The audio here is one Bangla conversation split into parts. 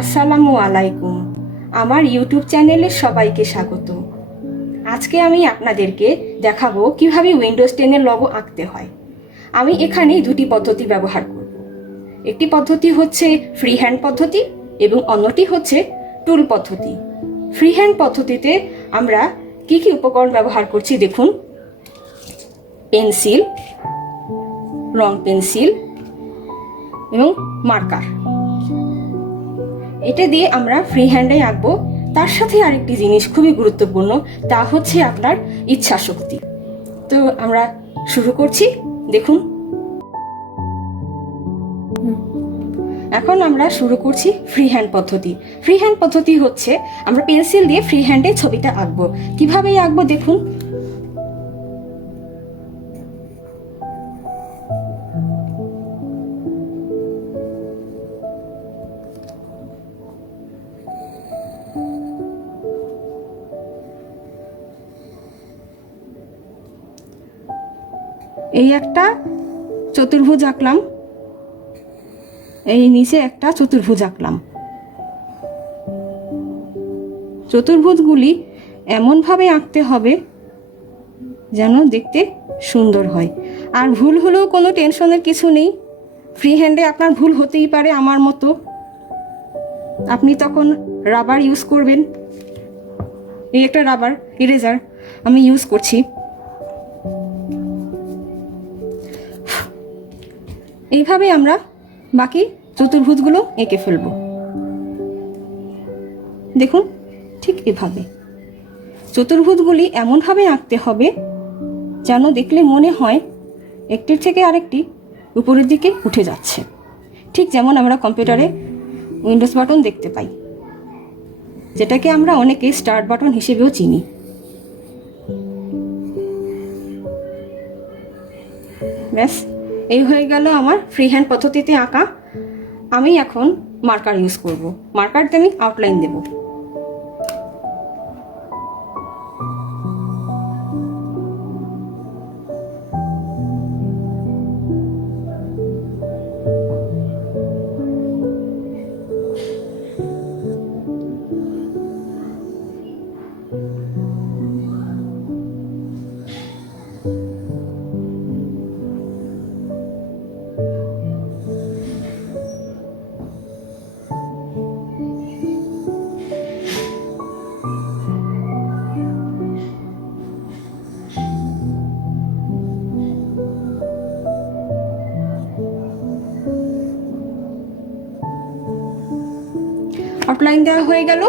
আসসালামু আলাইকুম। আমার ইউটিউব চ্যানেলে সবাইকে স্বাগত। আজকে আমি আপনাদেরকে দেখাবো কিভাবে উইন্ডোজ 10 এর লোগো আঁকতে হয়। আমি এখানে দুটি পদ্ধতি ব্যবহার করব। একটি পদ্ধতি হচ্ছে ফ্রি হ্যান্ড পদ্ধতি এবং অন্যটি হচ্ছে টুল পদ্ধতি। ফ্রি হ্যান্ড পদ্ধতিতে আমরা কি কি উপকরণ ব্যবহার করছি দেখুন। পেন্সিল, রং পেন্সিল এবং মার্কার। এটা দিয়ে আমরা ফ্রি হ্যান্ডে আঁকবো। তার সাথে আরেকটি জিনিস খুবই গুরুত্বপূর্ণ, তা হচ্ছে আপনার ইচ্ছা শক্তি। তো আমরা শুরু করছি, দেখুন। এখন আমরা শুরু করছি ফ্রি হ্যান্ড পদ্ধতি। ফ্রি হ্যান্ড পদ্ধতি হচ্ছে আমরা পেন্সিল দিয়ে ফ্রি হ্যান্ডে ছবিটা আঁকবো। কিভাবে আঁকবো দেখুন। এই একটা চতুর্ভুজ আঁকলাম, এই নিচে একটা চতুর্ভুজ আঁকলাম। চতুর্ভুজগুলি এমনভাবে আঁকতে হবে যেন দেখতে সুন্দর হয়। আর ভুল হলেও কোনো টেনশনের কিছু নেই। ফ্রি হ্যান্ডে আপনার ভুল হতেই পারে, আমার মতো। আপনি তখন রাবার ইউজ করবেন। এই একটা রাবার ইরেজার আমি ইউজ করছি। এইভাবে আমরা বাকি চতুর্ভুজগুলো এঁকে ফেলব। দেখুন, ঠিক এভাবে চতুর্ভুজগুলি এমনভাবে আঁকতে হবে যেন দেখলে মনে হয় একটির থেকে আরেকটি উপরের দিকে উঠে যাচ্ছে, ঠিক যেমন আমরা কম্পিউটারে উইন্ডোজ বাটন দেখতে পাই, যেটাকে আমরা অনেকে স্টার্ট বাটন হিসেবেও চিনি। ব্যাস, এই হয়ে গেল আমার ফ্রি হ্যান্ড পদ্ধতিতে আঁকা। আমি এখন মার্কার ইউজ করব। মার্কার দিয়ে আমি আউটলাইন দেব। আউটলাইন দেওয়া হয়ে গেল।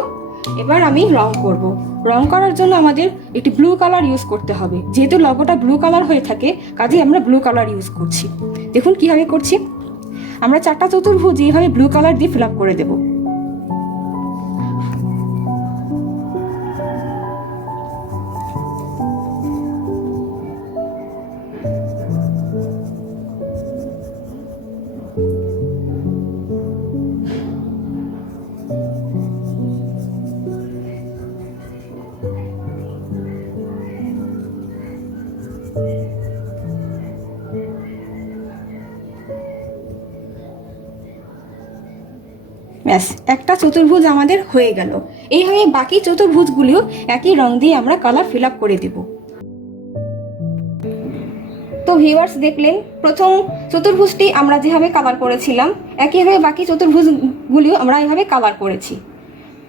এবার আমি রং করব। রং করার জন্য আমাদের একটি ব্লু কালার ইউজ করতে হবে। যেহেতু লোগোটা ব্লু কালার হয়ে থাকে, কাজেই আমরা ব্লু কালার ইউজ করছি। দেখুন কিভাবে করছি। আমরা চারটা চতুর্ভুজ এইভাবে ব্লু কালার দিয়ে ফিল আপ করে দেব। ব্যাস, একটা চতুর্ভুজ আমাদের হয়ে গেল। এইভাবে বাকি চতুর্ভুজগুলিও একই রং দিয়ে আমরা কালার ফিল আপ করে দেব। তো ভিউয়ার্স, দেখলেন প্রথম চতুর্ভুজটি আমরা যেভাবে কালার করেছিলাম, একইভাবে বাকি চতুর্ভুজগুলিও আমরা এইভাবে কালার করেছি।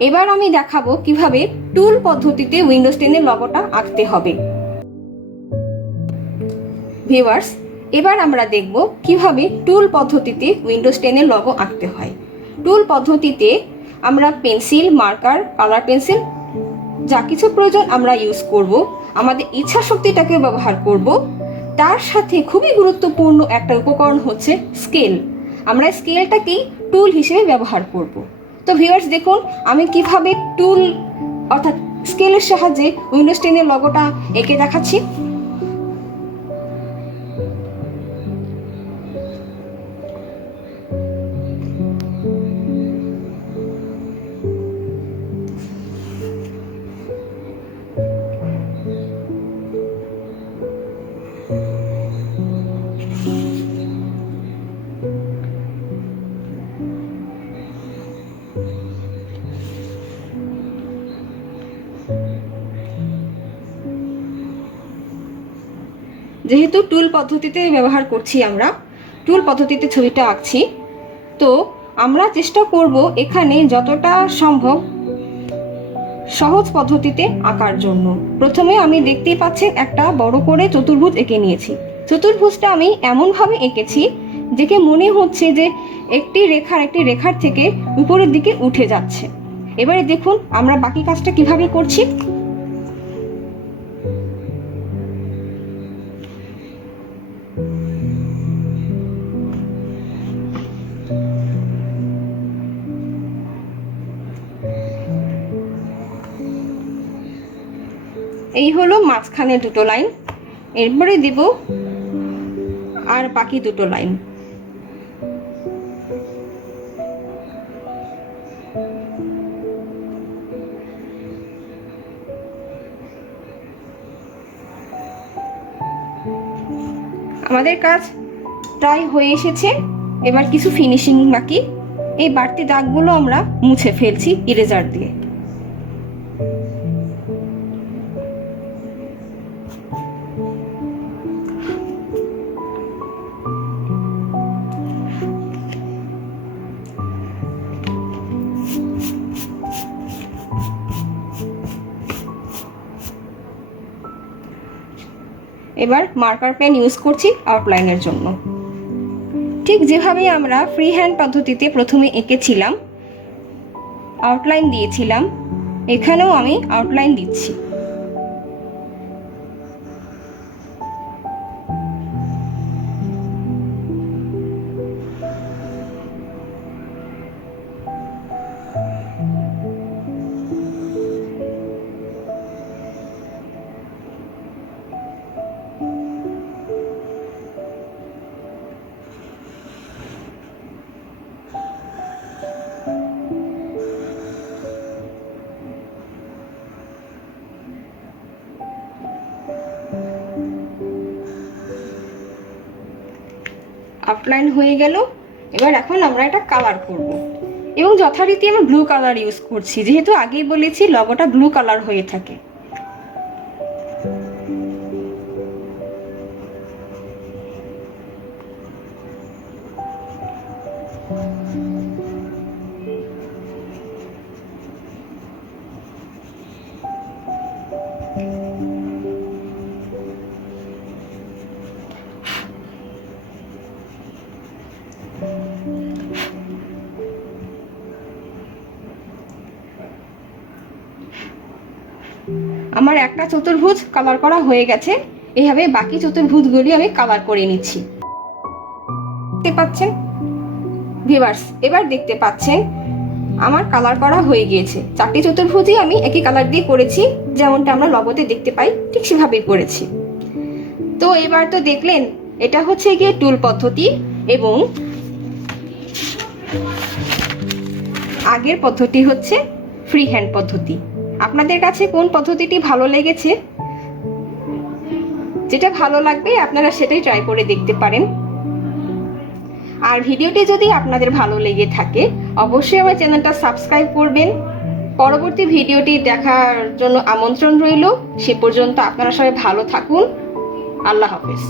এবার আমি দেখাবো কিভাবে টুল পদ্ধতিতে উইন্ডোজ 10 এর লোগোটা আঁকতে হবে। ভিউয়ার্স, এবার আমরা দেখব কিভাবে টুল পদ্ধতিতে উইন্ডোজ 10 এর লোগো আঁকতে হয়। টুল পদ্ধতিতে আমরা পেন্সিল, মার্কার, কালার পেন্সিল যা কিছু প্রয়োজন আমরা ইউজ করব। আমাদের ইচ্ছা শক্তিটাকে ব্যবহার করব। তার সাথে খুবই গুরুত্বপূর্ণ একটা উপকরণ হচ্ছে স্কেল। আমরা স্কেলটাকেই টুল হিসেবে ব্যবহার করব। তো ভিউয়ার্স, দেখুন আমি কিভাবে টুল অর্থাৎ স্কেলের সাহায্যে উইন্ডোজ 10 এর লোগোটা এঁকে দেখাচ্ছি। যেহেতু টুল পদ্ধতিতে ব্যবহার করছি, আমরা টুল পদ্ধতিতে ছবিটা আঁকছি, তো আমরা চেষ্টা করব এখানে যতটা সম্ভব সহজ পদ্ধতিতে আঁকার জন্য। প্রথমে আমি দেখতেই পাচ্ছেন একটা বড় করে চতুর্ভুজ এঁকে নিয়েছি। চতুর্ভুজটা আমি এমনভাবে এঁকেছি দেখে মনে হচ্ছে যে একটি রেখার থেকে উপরের দিকে উঠে যাচ্ছে। এবারে দেখুন আমরা বাকি কাজটা কিভাবে করছি। এই হলো মাঝখানে দুটো লাইন, এরপরে দিব আর বাকি দুটো লাইন। আমাদের কাজ প্রায় হয়ে এসেছে, এবার কিছু ফিনিশিং বাকি। এই বাড়তি দাগগুলো আমরা মুছে ফেলছি ইরেজার দিয়ে। এবার মার্কার পেন ইউজ করছি আউটলাইনের জন্য। ঠিক যেভাবে আমরা ফ্রি হ্যান্ড পদ্ধতিতে প্রথমে এঁকেছিলাম, আউটলাইন দিয়েছিলাম, এখানেও আমি আউটলাইন দিচ্ছি। আউটলাইন হয়ে গেল। এবার এখন আমরা এটা কালার করব, এবং যথারীতি আমরা ব্লু কালার ইউজ করছি, যেহেতু আগেই বলেছি লগোটা ব্লু কালার হয়ে থাকে। আমার একটা চতুর্ভুজ কালার করা হয়ে গেছে, এইভাবে বাকি চতুর্ভুজগুলি আমি কালার করে নিচ্ছি। দেখতে পাচ্ছেন ভিউয়ার্স, এবার দেখতে পাচ্ছেন আমার কালার করা হয়ে গিয়েছে। চারটি চতুর্ভুজই আমি একই কালার দিয়ে করেছি, যেমনটা আমরা লগোতে দেখতে পাই ঠিক সেভাবেই করেছি। তো এবার তো দেখলেন এটা হচ্ছে গিয়ে টুল পদ্ধতি, এবং আগের পদ্ধতি হচ্ছে ফ্রি হ্যান্ড পদ্ধতি। আপনাদের কাছে কোন পদ্ধতিটি ভালো লেগেছে? যেটা ভালো লাগবে আপনারা সেটাই ট্রাই করে দেখতে পারেন। আর ভিডিওটি যদি আপনাদের ভালো লেগে থাকে অবশ্যই আমার চ্যানেলটা সাবস্ক্রাইব করবেন। পরবর্তী ভিডিওটি দেখার জন্য আমন্ত্রণ রইল। সে পর্যন্ত আপনারা সবাই ভালো থাকুন। আল্লাহ হাফেজ।